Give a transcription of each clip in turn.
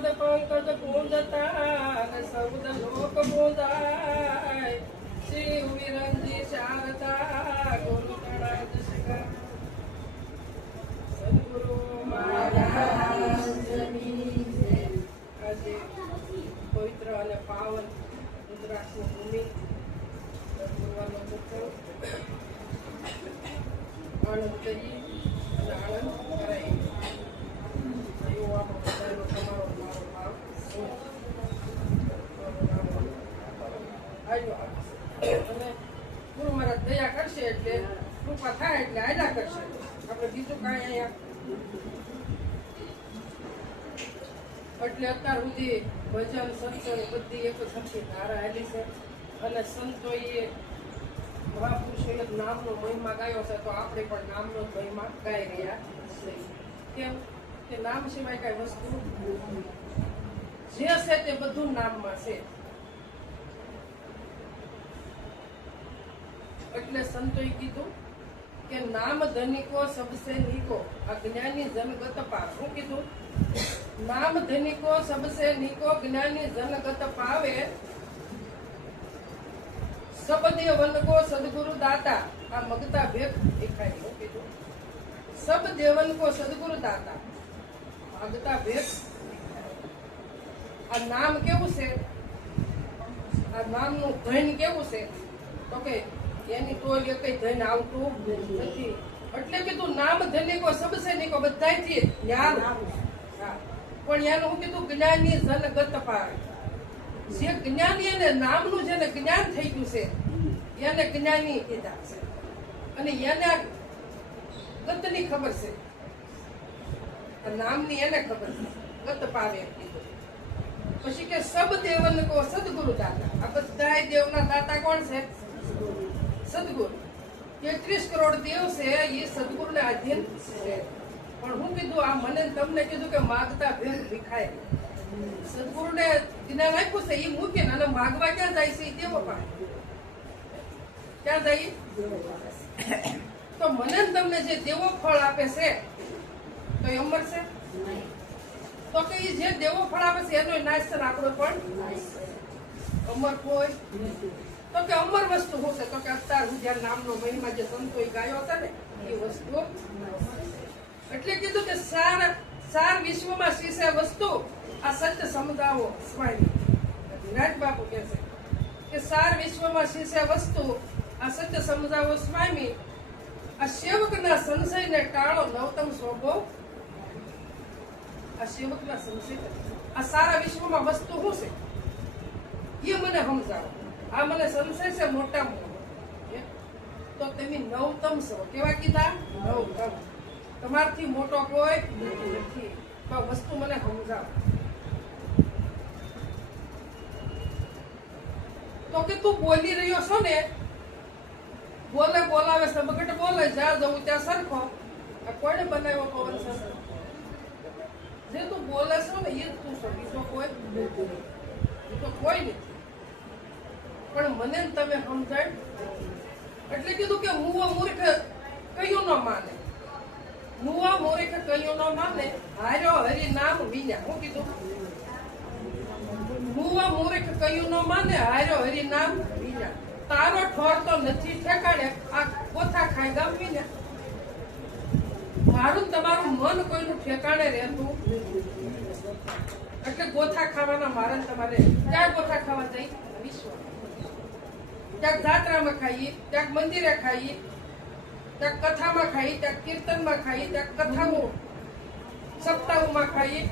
પદ પંકજ પૂંજતા સૌદ લોક પૂંજાય શ્રી વિરંજી શારદા ગુરુ ગણાજ શિખર સદગુરુ મહારાજની આજે પવિત્ર અને પાવન રુદ્રાક્ષની ભૂમિ ગુરુવારનો મુખ્ય આનંદ કરી અને આનંદ કરાય એવો આપણો બધાનો તમારો મારો ભાવ આવ્યો અને ગુરુ મહારાજ દયા કરશે એટલે કૃપા થાય એટલે આયલા કરશે આપણે બીજું કાંઈ અહીંયા એટલે અત્યાર સુધી ભજન સંતોની બધી એક સરખી ધારા આવેલી છે અને સંતોએ મહાપુરુષોએ નામનો મહિમા ગાયો છે તો આપણે પણ નામનો મહિમા ગાઈ રહ્યા છે કેમ કે નામ સિવાય કઈ વસ્તુ જે છે તે બધું નામમાં છે એટલે સંતોએ કીધું કે નામ ધનિકો સબસે નીકો અજ્ઞાની જનગત પાર શું કીધું નામ ધનિકો સબસે નીકો જ્ઞાની જનગત પાવે સબદે વનકો સદગુરુ દાતા આ મગતા ભેદ દેખાય શું કીધું સબ દેવન કો સદગુરુ દાતા મગતા ભેદ આ નામ કેવું છે આ નામનું ધન કેવું છે તો કે એની ટોલ કઈ ધન આવતું નથી એટલે કીધું નામ ધનિકો સબસે નીકો બધાયથી જ્ઞાન પણ એનું હું કીધું જ્ઞાની જનગત પાવે જે જ્ઞાની એને નામનું જેને જ્ઞાન થઈ ગયું છે એને જ્ઞાની કીધા છે અને એને ગતની ખબર છે નામની એને ખબર છે ગત પાવે કીધું પછી કે સબ દેવન કો સદગુરુ દાતા આ બધા દેવના દાતા કોણ છે સદગુરુ 33 કરોડ દેવ છે એ સદગુરુ ને આધીન છે પણ હું કીધું આ મને તમને કીધું કે માગતા ભેદ ભીખાય સદગુરુ ને જ્ઞાન આપ્યું છે એ મૂકીને અને માગવા ક્યાં જાય છે એ દેવો પાસે ક્યાં જાય તો મને તમને જે દેવો ફળ આપે છે તો એ અમર છે તો કે જે દેવો ફળ આપે છે એનો નાશ છે આપણો પણ અમર કોઈ તો કે અમર વસ્તુ શું છે તો કે અત્યાર હું નામનો મહિમા જે સંતોએ ગાયો હતા ને એ વસ્તુ એટલે કીધું કે સાર વિશ્વમાં શીશે વસ્તુ આ સત્ય સમજાવો સ્વામી વિરાજ બાપુ કહે છે કે સાર વિશ્વમાં શીશે વસ્તુ આ સત્ય સમજાવો સ્વામી આ સેવકના સંશયને ટાળો નવતમ સ્વભાવ આ સેવકના સંશય આ સારા વિશ્વમાં વસ્તુ શું છે એ મને સમજાવો આ મને સંશય છે મોટા મોટો તો તમે નવતમ છો કેવા કીધા નવતમ તમારથી મોટો કોઈ નથી તો વસ્તુ મને સમજાવો તો કે તું બોલી રહ્યો છો ને બોલે બોલાવે સબગટ બોલે જ્યાં જવું ત્યાં સરખો આ કોને બનાવ્યો પવન સરખો જે તું બોલે છો ને એ જ તું છો બીજો કોઈ નથી પણ મને તમે સમજાય એટલે કીધું કે મુવા મૂર્ખ કયું ન માને મુવા મૂર્ખ કયું ન માને હાર્યો હરિ નામ વિના હું કીધું મુવા મૂર્ખ કયું ન માને હાર્યો હરિ નામ વિના તારો ઠોર તો નથી ઠેકાડે આ કોથા ખાઈ ગામ વિના મારું તમારું મન કોઈનું ઠેકાણે રહેતું એટલે ગોથા ખાવાના મારે તમારે ક્યાં ગોથા ખાવા જઈ વિશ્વ ક્યાંક જાત્રામાં ખાઈએ ક્યાંક મંદિરે ખાઈએ ક્યાંક કથામાં ખાઈએ ક્યાંક કીર્તનમાં ખાઈએ ક્યાંક કથાઓ સપ્તાહમાં ખાઈએ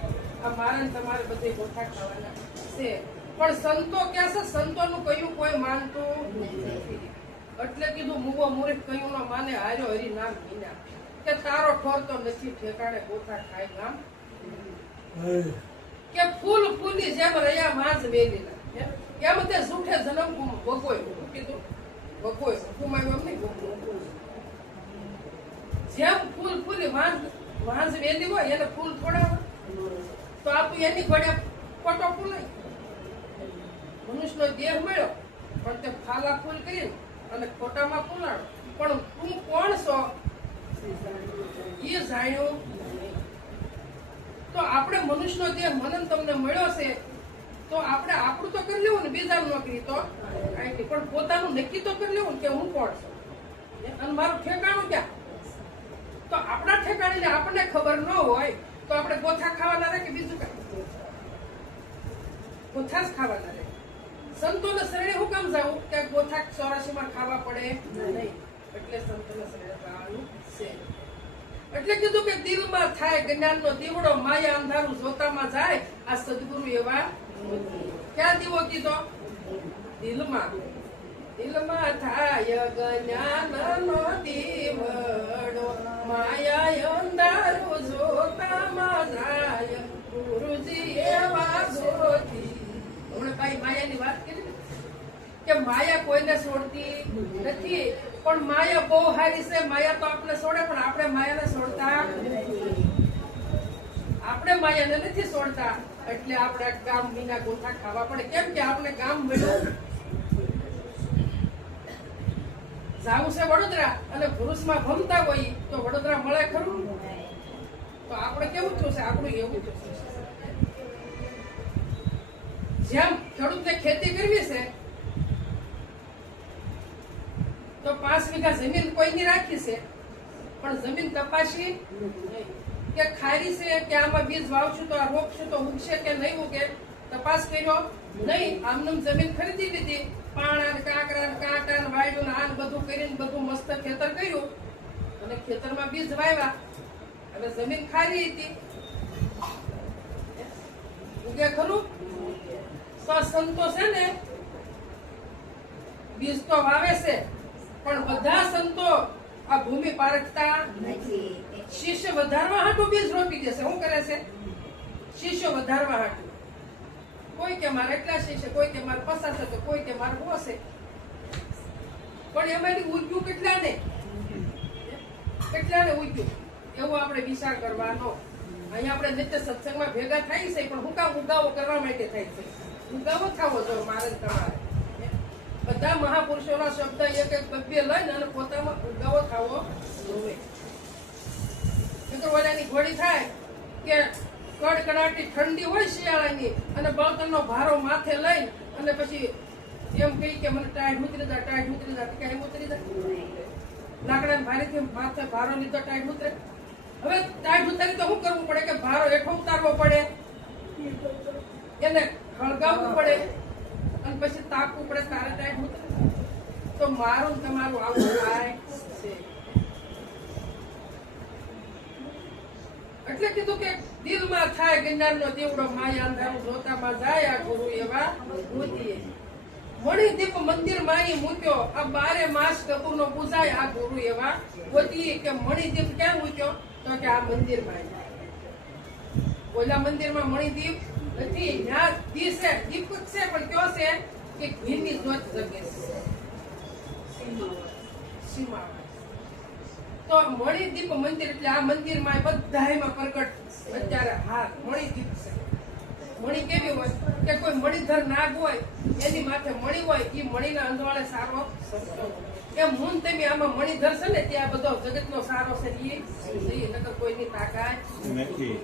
આ મારે તમારે બધે ગોથા ખાવાના છે પણ સંતો ક્યાં છે સંતોનું કયું કોઈ માનતું નથી એટલે કીધું મુવો મૂર્ખ કયું ન માને હાર્યો હરી નામ વિના કે તારો ઠોર તો નથી ઠેકાણે ગોથા ખાય ગામ કે ફૂલ ફૂલી જેમ રહ્યા વાંસ વેલીના એમ તે જૂઠે જન્મ ભગોય કીધું ભગોય કુમાયું એમ નહીં ભગવું જેમ ફૂલ ફૂલી વાંસ વેલી હોય એને ફૂલ થોડા તો આપણું એની ઘડે ફોટો ફૂલાય મનુષ્યનો દેહ મળ્યો પણ તે ફાલા ફૂલ કરીને અને ખોટામાં ફૂલાડો પણ તું કોણ છો એ જાણ્યું તો આપણે મનુષ્યનો દેહ મને ને તમને મળ્યો છે તો આપણે આપણું તો કરી લેવું ને, બીજાનું નોકરી તો કાંઈ નહીં, પણ પોતાનું નક્કી તો કરી લેવું ને કે હું કોણ છું અને મારું ઠેકાણું ક્યાં. તો આપણા ઠેકાણે આપણને ખબર ન હોય તો આપણે ગોથા ખાવાના રહે કે બીજું કાંઈ? ગોથા જ ખાવાના રહે. સંતોને શરણે હું કામ જાવું કે ગોથા 84માં ખાવા પડે નહીં, એટલે સંતોને શરણે જવાનું છે. એટલે કીધું કે દિલમાં થાય જ્ઞાનનો દીવડો, માયા અંધારું જોતામાં જાય. આ સદગુરુ એવા ક્યાં દીવો કીધો? દિલમાં. દિલમાં થાય જ્ઞાનનો દીવડો, માયા અંધારું જોતામાં જાય. ગુરુજી એવા જોતી. હમણાં ભાઈ માયાની વાત કરી કે માયા કોઈને છોડતી નથી, પણ માયા બહુ સારી છે. માયા તો આપણે છોડે, પણ આપણે માયાને છોડતા આપણે માયાને નથી છોડતા. એટલે આપણે ગામ વિના ગોથા ખાવા પડે. કેમ કે આપણે ગામ મળ્યું જાવું છે વડોદરા અને ભરૂચમાં ભમતા હોય તો વડોદરા મળે ખરું? તો આપણે કેવું થયું છે? આપણું એવું થયું છે. જેમ ખેડૂતને ખેતી કરવી છે તો 5 વીઘા જમીન કોઈની રાખી છે, પણ જમીન તપાસી કે ખારી છે કે આમાં બીજ વાવશું તો આ રોપશું તો ઉગશે કે નહીં ઉગે, તપાસ કર્યો નહીં. આમનું જમીન ખરીદી લીધી, પાણા ને કાંકરા ને કાંટા ને વાયડું ને આન બધું કરીને બધું મસ્ત ખેતર કર્યું અને ખેતરમાં બીજ વાવ્યા અને જમીન ખારી હતી, ઉગે ખરું? તો સંતો છે ને બીજ તો વાવે છે, પણ બધા સંતો આ ભૂમિ પારખતા નથી. શિષ્ય વધારવા હાટું બીજ રોપી દેશે. શું કરે છે? શિષ્ય વધારવા હાટું. કોઈ કે મારે એટલા શિષ્ય, કોઈ કે મારે 50 તો કોઈ કે મારે 100, પણ એમાંથી ઉગ્યું કેટલાને ઉગ્યું એવું આપણે વિચાર કરવાનો. અહીંયા આપણે નિત્ય સત્સંગમાં ભેગા થાય છે, પણ હું કામ ઉગાવો કરવા માટે થાય છે? ઉગાવો થવો જોઈએ મારે તમારે. બધા મહાપુરુષોના શબ્દ એક એક પદ્ય લઈને અને પોતામાં ઉગાવો થવો જોઈએ. ઓલાની ઘોડી થાય કે કડકડાટી ઠંડી હોય શિયાળાની અને બળતણનો ભારો માથે લઈ અને પછી એમ કહી કે મને ટાઈટ ઉતરી જાય, ટાઈટ ઉતરી જાય. કઈ ઉતરી જાય? લાકડા ભારેથી માથે ભારો લીધો, ટાઈટ ઉતરે. હવે ટાઈટ ઉતારી તો શું કરવું પડે કે ભારો હેઠો ઉતારવો પડે, એને હળગાવવું પડે અને પછી તાપવું પડે, તારે ટાઈટ ઉતરે. તો મારું તમારું આવું થાય છે. એટલે કીધું કે દિલમાં થાય જ્ઞાનનો દીવડો, માયા અંધારું જોતામાં જાય. આ ગુરુ એવા મોતીએ મણિદીપ મંદિર માઈ મૂક્યો, આ 12 માસ કપૂરનો પૂજાય. આ ગુરુ એવા મોતીએ કે મણિદીપ ક્યાં મૂક્યો? તો કે આ મંદિર માં. ઓલા મંદિરમાં મણિદીપ નથી, ત્યાં દીપ છે, દીપક છે, પણ કયો છે કે ઘીની જ્યોત જગે છે, સીમા. તો મણિદીપ મંદિર એટલે આ મંદિર માં બધામાં પ્રગટ અત્યારે હા મણિદીપ છે. મણી કેવી હોય કે કોઈ મણિધર નાગ હોય એની માથે મણી હોય, એ મણીના અંધવાળે સારો એમ હું તમે આમાં મણિધર છે ને ત્યાં બધો જગતનો સારો છે. એ નકર કોઈની તાકાત નથી,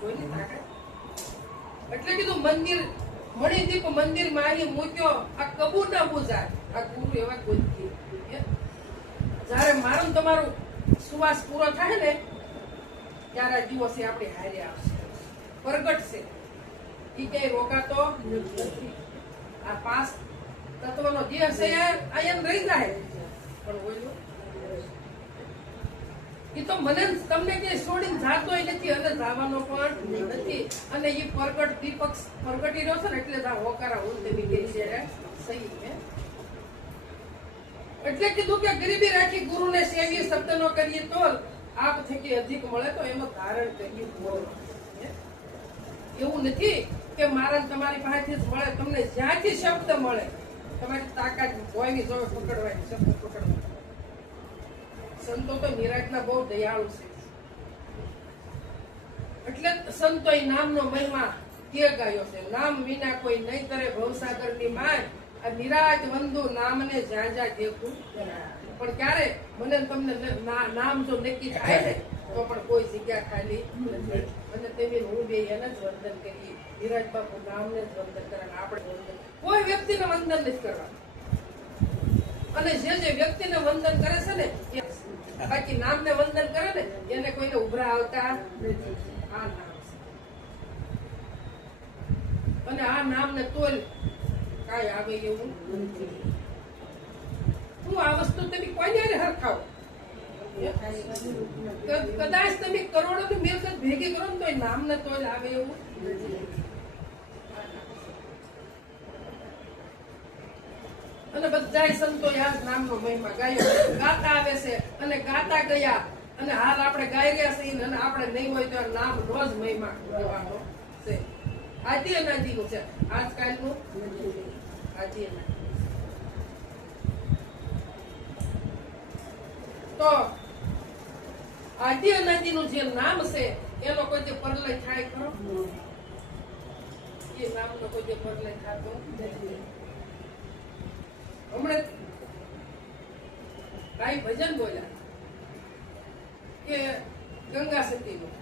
કોઈની તાકાત. એટલે કીધું મંદિર મણિદીપ મંદિર માં અહીં મૂક્યો, આ કબૂર ના પૂજાય. આ ગુરુ એવા કોઈ જયારે મારું તમારું સુવાસ પૂરો થાય ને ત્યારે આ દિવસે આપણી હારે આવશે, પ્રગટ છે. એ ક્યાંય રોકાતો નથી. આ 5 તત્વનો દેહ છે અહીંયા રહી જાય, પણ ઓલું એ તો મને તમને ક્યાંય છોડીને જાતો નથી અને જવાનો પણ નથી. અને એ પ્રગટ દીપક પ્રગટી રહ્યો છે ને એટલે જ આ હોકારા હું તેવી કહી છે સહી હે. એટલે કીધું કે ગરીબી રાખી ગુરુને સેવીએ, શબ્દ નો કરીએ તોલ, આપ થકી અધિક મળે તો એનો ધારણ કરીએ બોલ. એવું નથી કે મારા તમારી પાસેથી જ મળે, તમને જ્યાંથી શબ્દ મળે તમારી તાકાત હોયની જોવે પકડવાની, શબ્દ પકડવા. સંતો તો નિરાજના બહુ દયાળુ છે. એટલે સંતો નામનો મહિમા કે ગાયો છે. નામ વિના કોઈ નહીં કરે ભવસાગર ની માય, આ નિરાજ વંદુ નામને જ્યાં જ્યાં દેખું. પણ ક્યારે મને તમને નામ જો નક્કી થાય ને તો પણ કોઈ જગ્યા ખાલી નથી. અને તેવી હું બે એને જ વંદન કરીએ. વિરાજ બાપુ નામને જ વંદન કરે અને આપણે વંદન કોઈ વ્યક્તિને વંદન નથી કરવા. અને જે વ્યક્તિને વંદન કરે છે ને એ બાકી નામને વંદન કરે ને એને કોઈને ઉભરા આવતા નથી. આ નામ છે અને આ નામને તોલ કાંઈ આવે એવું નથી. હું આ વસ્તુ તમે કોઈને હરખાવો. કદાચ તમે કરોડોની મિલકત ભેગી કરો ને તો નામને તોલ આવે એવું નથી. અને બધા સંતો યાર નામનો મહિમા ગાયો ગાતા આવે છે અને ગાતા ગયા અને હાલ આપણે ગાઈ રહ્યા છીએ અને આપણે નહીં હોય તો નામ રોજ મહિમા દેવાનો છે. આદિ અનાદિનું છે, આજકાલનું આદિ અનાદિ. તો આદિ અનાદિનું જે નામ છે એનો કોઈ જે પરલય થાય ખરો? એ નામનો કોઈ જે પરલય થતો નથી. હમણાં ભાઈ ભજન બોલ્યા કે ગંગા સતીનું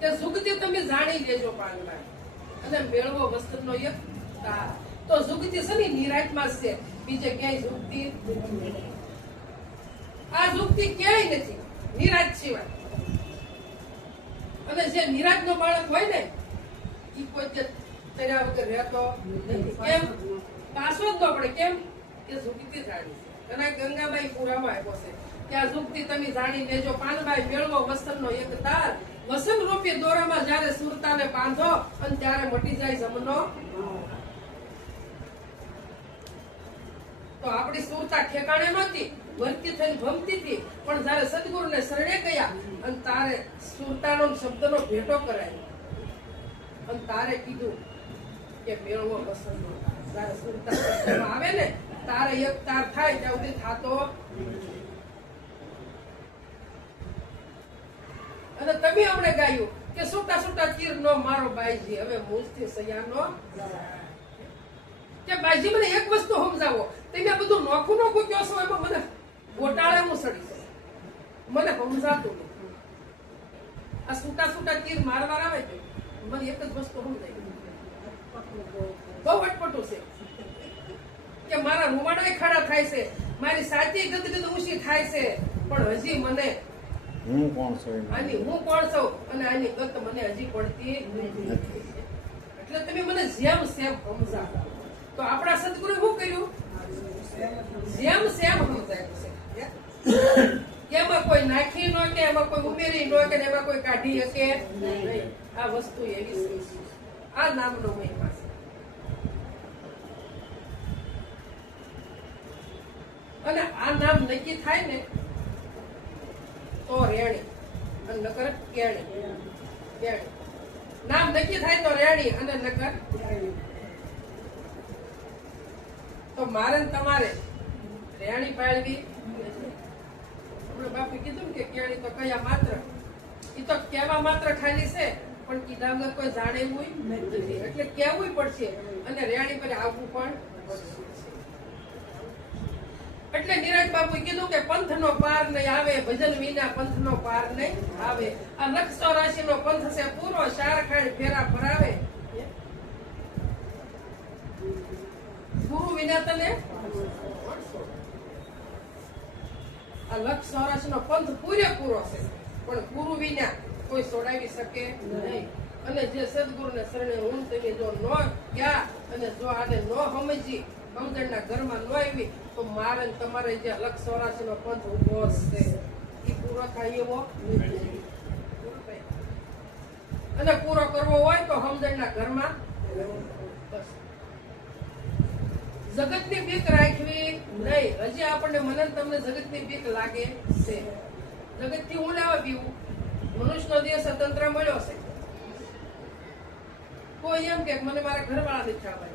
કે જુગતી તમે જાણી લેજો પાનભાઈ અને મેળવો વસ્ત્રનો એક તાર. તો જુગતી છે ને નિરાંતમાં છે, બીજે ક્યાંય જુગતી નથી. આ જુગતી ક્યાંય નથી નિરાંત સિવાય. અને જે નિરાંત નો બાળક હોય ને એ કોઈ જે ચર્યા વગર રહેતો નથી. કેમ? પાછો જ ન પડે. કેમ? એ જુગતી જાણી છે. અને ગંગાબાઈ પુરામાં આપ્યો છે કે આ જુગતી તમે જાણી લેજો પાનભાઈ મેળવો વસનનો એક તાર. વસન રૂપી દોરામાં જયારે સુરતાને બાંધો અને ત્યારે મટી જાય જમનો. તો આપણી સુરતા ઠેકાણે નહોતી, વર્તી થઈને ભમતી હતી, પણ જયારે સદગુરુને શરણે ગયા અને તારે સુરતાનો શબ્દનો ભેટો કરાયો અને તારે કીધું કે મેળવો વસનનો તાર. જયારે સુરતા શબ્દમાં આવે ને તારે એક તાર થાય ત્યાં સુધી થાતો. અને તમે અમને ગાયું કે સુટા સુટા તીર નો મારો બાઈજી હવે મુજથી સયાનો. કે બાઈજી મને એક વસ્તુ સમજાવો, તમે બધું નોખું નોખું કહો છો એમાં મને ગોટાળે હું સડી છે, મને સમજાતું નથી. આ સુટા સુટા તીર મારવાર આવે છે મને એક જ વસ્તુ સમજાય, બહુ અટપટું છે કે મારા રૂવાડા ખડા થાય છે, મારી સાચી ગદગદ ઊંચી થાય છે, પણ હજી મને હું કોણ છું આની હું કોણ છું અને આની ગત મને હજી પડતી નથી. એટલે તમે મને જેમ સેમ સમજાવો. તો આપણા સદગુરુ શું કર્યું? જેમ સેમ સમજાયું છે. એમાં કોઈ નાખી ન કે એમાં કોઈ ઉમેરી ન કે એમાં કોઈ કાઢી શકે નહીં. આ વસ્તુ એવી છે. આ નામનો મહિમા છે. અને આ નામ નક્કી થાય ને તો રેણી અને નકર કેણી. નામ નક્કી થાય તો રેણી અને નકર તો મારે ને તમારે રેણી પાળવી. હમણાં બાપુ કીધું ને કે કેણી તો કયા માત્ર, એ તો કેવા માત્ર ખાલી છે પણ કીધા વગર કોઈ જાણે એવું નથી. એટલે કેવું પડશે અને રેણી પર આવવું પણ પડશે. એટલે નિરાજ બાપુ કીધું કે પંથ નો પાર નહીં આવે, ભજન વિના પંથ નો પાર નહીં આવે. આ લક્ષ 84 નો પંથ છે પૂરો, શારખાણ ફેરા ફરાવે. ગુરુ વિના તને આ લક્ષ 84 નો પંથ પૂરેપૂરો છે, પણ ગુરુ વિના કોઈ છોડાવી શકે નહીં. અને જે સદગુરુને શરણે હું તમે જો ન ગયા અને જો આને ન સમજી સમજણના ઘરમાં ન આવી તો મારે તમારે જે લક્ષ 84 નો પંથ ઉભો છે એ પૂરો થાય એવો નથી. અને પૂરો કરવો હોય તો સમજણના ઘરમાં બસ. જગતની બીક રાખવી નહીં. હજી આપણને મને તમને જગતની બીક લાગે છે. જગતથી હું લેવા પીવું. મનુષ્યનો દેહ સ્વતંત્ર મળ્યો છે. કોઈ એમ કે મને મારા ઘરવાળા નથી ખાવા,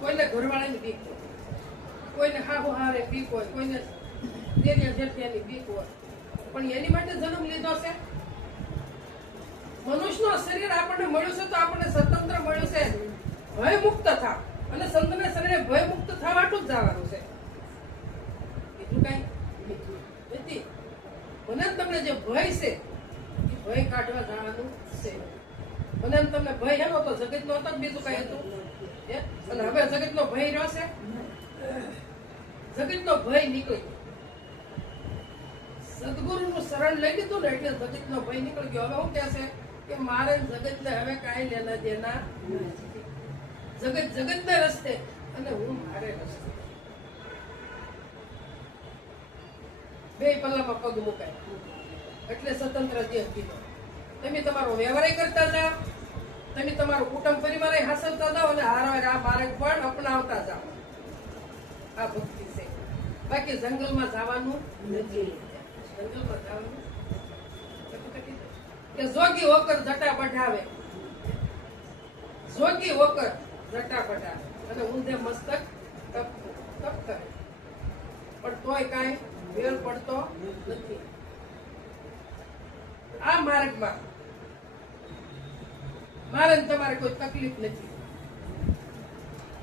કોઈને ઘરવાળાની બીક હોય, કોઈને હાહુ હારે બીક હોય, કોઈને દેરિયા જેઠિયાની બીક હોય, પણ એની માટે જન્મ લીધો છે. મનુષ્યનો શરીર આપણને મળ્યું છે તો આપણને સ્વતંત્ર મળ્યું છે. ભય મુક્ત થા અને સંતને શરીરે ભય મુક્ત થવા આટલું જ જવાનું છે, બીજું કઈ નથી. મને એમ તમને જે ભય છે એ ભય કાઢવા જવાનું છે. મને એમ તમને ભય હેનો તો જગતનો હતો જ બીજું કઈ હતું હે? અને હવે જગતનો ભય રહ્યો છે? જગતનો ભય નીકળી ગયો. સદગુરુનું શરણ લઈ લીધું ને એટલે જગતનો ભય નીકળી ગયો. હવે શું કહે છે કે મારે જગતને હવે કાંઈ લેના દેના નથી. જગત જગતના રસ્તે અને હું મારે રસ્તે. બે પલ્લામાં પગ મુકાય એટલે સ્વતંત્ર દેહ કીધો. તમે તમારો વ્યવહાર કરતા જાઓ, તમે તમારું કુટુંબ પરિવાર હાંસવતા જાઓ અને હારવાર આ માર્ગ પણ અપનાવતા જાઓ. આ ભક્તિ છે. બાકી જંગલમાં જવાનું નથી. જંગલમાં જવાનું કે જોગી હોકર જટા બઢાવે, જોગી હોકર જટા બઢાવે અને ઊંધે મસ્તક તપ કરે પણ તોય કાંઈ વેર પડતો નથી. આ માર્ગમાં મારે તમારે કોઈ તકલીફ નથી.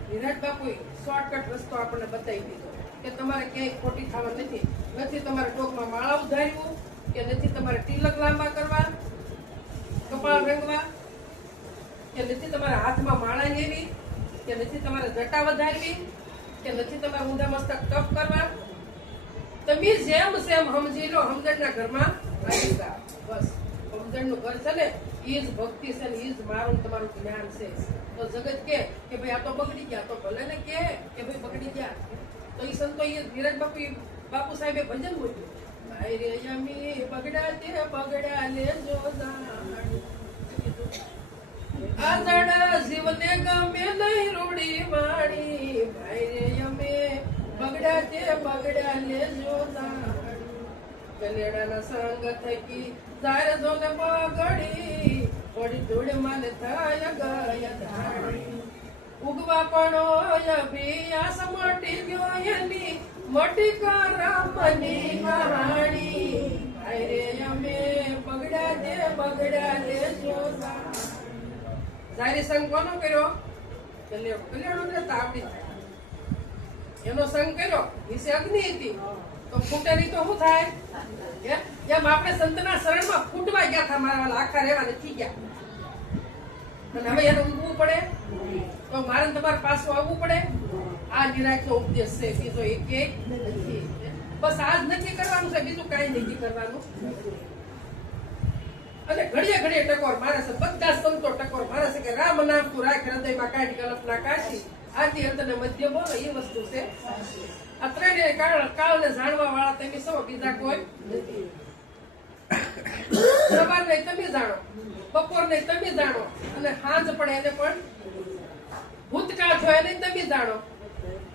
વિરાટ બાપુએ શોર્ટકટ રસ્તો આપણને બતાવી દીધો કે તમારે ક્યાંય ખોટી થવા નથી. નથી તમારે ટોકમાં માળા ઉધારવું કે નથી તમારે તિલક લાંબા કરવા, કપાળ રંગવા કે નથી તમારા હાથમાં માળા લેવી કે નથી તમારે જટા વધારવી કે નથી તમારે ઊંધા મસ્તક તપ કરવા. તમે જેમ સેમ સમજી લો સમજણના ઘરમાં આવી જાઓ. બસ સમજણનું ઘર છે ને એ જ ભક્તિ છે ને એ જ મારું તમારું જ્ઞાન છે. તો જગત કે ભાઈ આ તો બગડી ગયા, તો ભલે ને કે ભાઈ બગડી ગયા. તો એ સંતો એ વિરાટ બાપુ સાહેબે ભજન બોલ્યું, ભાઈ રે યમી બગડા તે બગડા લેજો જાણી. આ જડા જીવને ગમે નહીં રૂડી વાણી, ભાઈ રે યમે બગડા તે બગડા લેજો જાણી. ગલેડાના સંગ થકી તાર જોને બગડી, પડી ધૂળ માને થાય ગયા ધાણી. ઉગવા પડો અભિયાસ મટી ગયો એની મટી રામની કહાણી. ભાઈ રે અમે બગડા દે બગડા લેજો જાણી. જારી સંગ કોનો કર્યો? કલ્યાણો ને તાવડી એનો સંગ કર્યો. વિશે અગ્નિ હતી તો ફૂટેલી તો શું થાય? એમ આપણે સંતના શરણમાં ફૂટવા ગયા હતા. મારા આખા રહેવા નથી ગયા. અને હવે એને ઊંઘવું પડે તો મારે તમારે પાછું આવવું પડે. આ નિરાશનો ઉપદેશ છે, બીજો એક નથી. બસ આજ નક્કી કરવાનું છે, બીજું કઈ નક્કી કરવાનું. અને ઘડીએ ઘડીએ ટકોર મારે છે. બધા સંતો ટકોર મારે છે કે રામ નામ તું રાખ હૃદયમાં કાઢી કલ્પના કાશી. આદિ અંત ને મધ્ય બોલો એ વસ્તુ છે. આ ત્રણેય કાળને જાણવા વાળા તમે સૌ, બીજા કોઈ નથી. સવાર નહીં તમે જાણો, બપોર નહીં તમે જાણો અને સાંજ પડે એને પણ ભૂતકાળ થયો એને તમે જાણો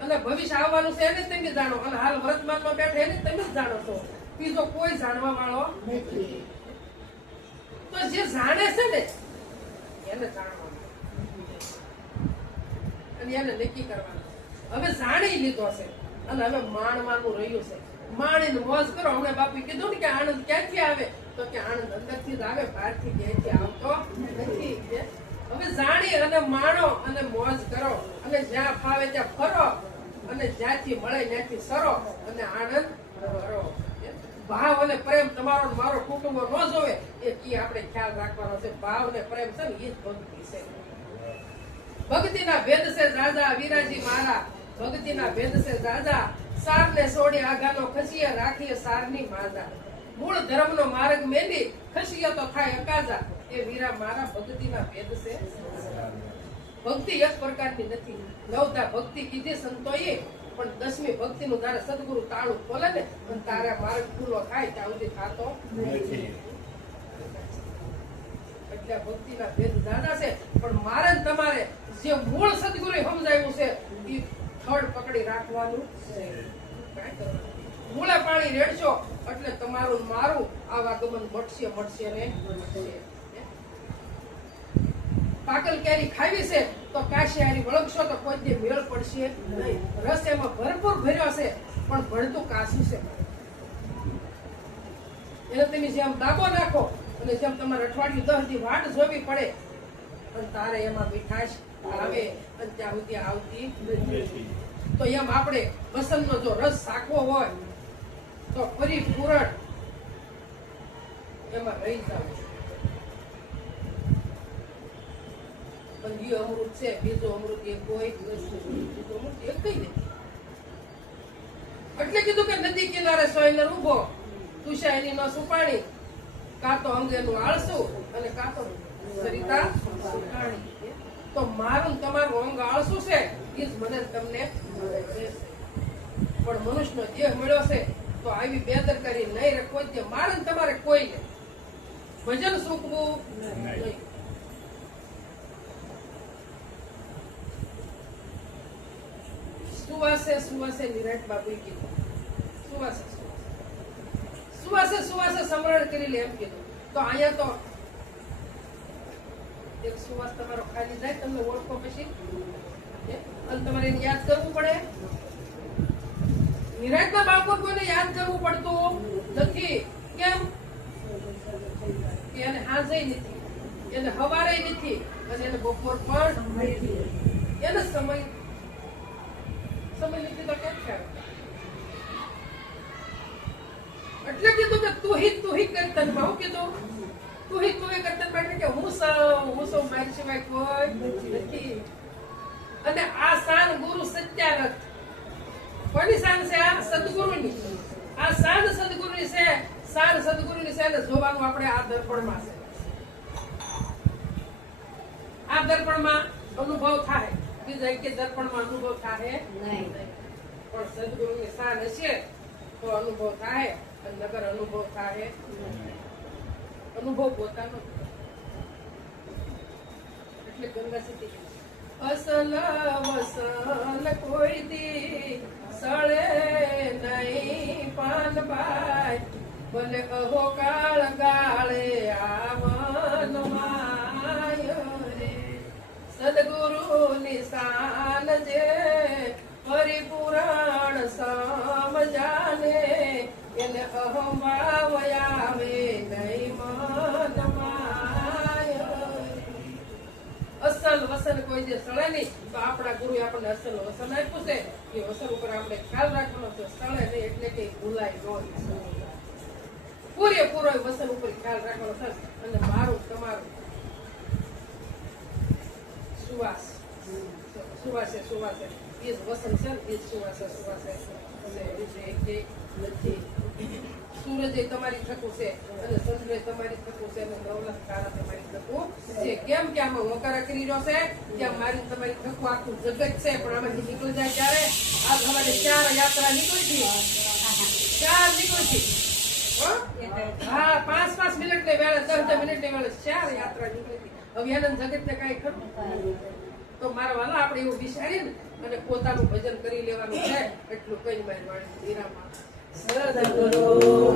અને ભવિષ્ય આવવાનું છે એને તમે જાણો અને હાલ વર્તમાનમાં બેઠા એને તમે જાણો છો. બીજો કોઈ જાણવા વાળો નથી. તો જે જાણે છે ને એને જાણવાનું અને એને નક્કી કરવાનું. હવે જાણી લીધો છે અને હવે માણવાનું રહ્યું છે. માણીને મોજ કરો. હમણાં બાપુ કીધું ને કે આનંદ ક્યાંથી આવે? તો કે આનંદ અંદરથી જ આવે, બહારથી ક્યાંથી આવતો નથી. હવે જાણી અને માણો અને મોજ કરો અને જ્યાં ફાવે ત્યાં ફરો અને જ્યાંથી મળે ત્યાંથી સરો અને આનંદ કરો. ભાવ અને પ્રેમ તમારો મારો કુટુંબો ન જોવે એ આપણે ખ્યાલ રાખવાનો છે. ભાવ અને પ્રેમ છે ને એ જ ભક્તિ છે. ભક્તિના ભેદ છે દાદા વિરાજી મારા, ભક્તિના ભેદ છે દાદા. સારને છોડી આગાનો ખસીએ રાખીએ સારની માદા. મૂળ ધર્મનો માર્ગ મેલી ખસીએ તો થાય અકાજા. એ વીરા મારા ભક્તિના ભેદ છે. ભક્તિ એક પ્રકારની નથી. નવધા ભક્તિ કીધી સંતોએ પણ 10મી ભક્તિનું તારે સદગુરુ તાળું ખોલે ને અને તારા માર્ગ ખુલ્લો થાય ત્યાં સુધી થતો નથી. એટલે ભક્તિના ભેદ દાદા છે. પણ મારે તમારે જે મૂળ સદગુરુ સમજાવ્યું છે એ થડ પકડી રાખવાનું છે. મૂળે પાણી રેડશો એટલે તમારું મારું આવાગમન મટશે ને મટશે. પાકલ કેરી ખાવી છે તો કાશિયારી વળગશો તો કોઈ દે મેળ પડશે નહીં. રસ એમાં ભરપૂર ભર્યો છે પણ ભળતું કાશું છે. એને તમે જેમ દાબો નાખો અને જેમ તમારે અઠવાડિયું 10 દી વાટ જોવી પડે અને તારે એમાં મીઠાશ આવે અને ત્યાં સુધી આવતી નથી. તો એમ આપણે વસંતનો જો રસ સાખવો હોય તો ફરી પૂરણ એમાં રહી જાવ. પણ એ અમૃત છે, બીજું અમૃત એ કોઈ નથી. બીજું અમૃત એક કઈ નથી. એટલે કીધું કે નદી કિનારે સોયનર ઉભો, તુષાયની નો સુપાણી, કાં તો અંગેનું આળસું અને કાં તો સરિતા સુકાણી. તો મારું ને તમારું અંગ આળસું છે, એ જ મને ને તમને મળે છે. પણ મનુષ્યનો દેહ મળ્યો છે તો આવી બેદરકારી નહીં રાખવો જ. મારે ને તમારે કોઈ નહીં. ભજન સૂકવું નહીં. સુવાસે સુવાસે નિરાંત બાપુએ કીધું, સુવાસે સુવાસે સુવાસે સમરણ કરી લે એમ કીધું. તો અહીંયા તો એક સુવાસ તમારો ખાલી જાય, તમને ઓળખો પછી અને તમારે એને યાદ કરવું પડે. નિરાંતના બાળકો કોઈને યાદ કરવું પડતું નથી. કેમ? એને હાજે નથી, એને હવારે નથી, અને એને બપોર પણ એને સમય નથી તો કેમ ખ્યાલ? એટલે કીધું કે તું હિત કરતન માં. હું કીધું તું હિત કરતન માં એટલે કે હું સૌ મારી સિવાય કોઈ નથી. અને આ શાન ગુરુ સત્યાનંદ કોની શાન છે? આ સદગુરુની. આ શાન સદગુરુની છે. શાન સદગુરુની છે. એટલે જોવાનું આપણે આ દર્પણમાં છે. આ દર્પણમાં અનુભવ થાય, બીજા એક દર્પણમાં અનુભવ થાય નહીં. પણ સદગુરુની શાન હશે તો અનુભવ થાય, અને નગર અનુભવ થાય. અનુભવ પોતાનો એટલે ગંગા સીધી અસલ વસલ કોઈ દી સળે નહીં પાનભાઈ, ભલે અહો કાળ ગાળે આવન માય રે. સદગુરુ નિશાન જે પરિપુરાણ સમજાને, એને અહંભાવ આવે નહીં મન માય. અસલ વસન કોઈ જે સળે નહીં, તો આપણા ગુરુએ આપણને અસલ વસન આપ્યું છે. એ વસન ઉપર આપણે ખ્યાલ રાખવાનો છે. સળે નહીં એટલે કે ભૂલાય ન. પૂરેપૂરો વસન ઉપર ખ્યાલ રાખવાનો છે. અને મારું તમારું સુવાસ સુવાસે સુવાસે એ જ વસન છે. એ જ સુવાસે સુવાસે નથી. સૂરજ તમારી થકું છે, અને ચંદ્ર તમારી થકું છે, અને નવલખ તારા તમારી થકું છે. કેમ કે આમાં વકારા કરી રહ્યો છે, ત્યાં મારી તમારી થકું આખું જગત છે. પણ આમાંથી નીકળી જાય ત્યારે આ તમારે 4 યાત્રા નીકળી હતી. 4 નીકળી હતી. હા, 5-5 મિનિટ ને વેળા, 10 મિનિટ ને વેળા 4 યાત્રા નીકળી હતી. હવે એના જગત ને કઈ ખરું? તો મારા વાલા આપણે એવું વિચારીને અને પોતાનું ભજન કરી લેવાનું છે. એટલું કઈ મારી વાણી વિરામ. સદગુરુ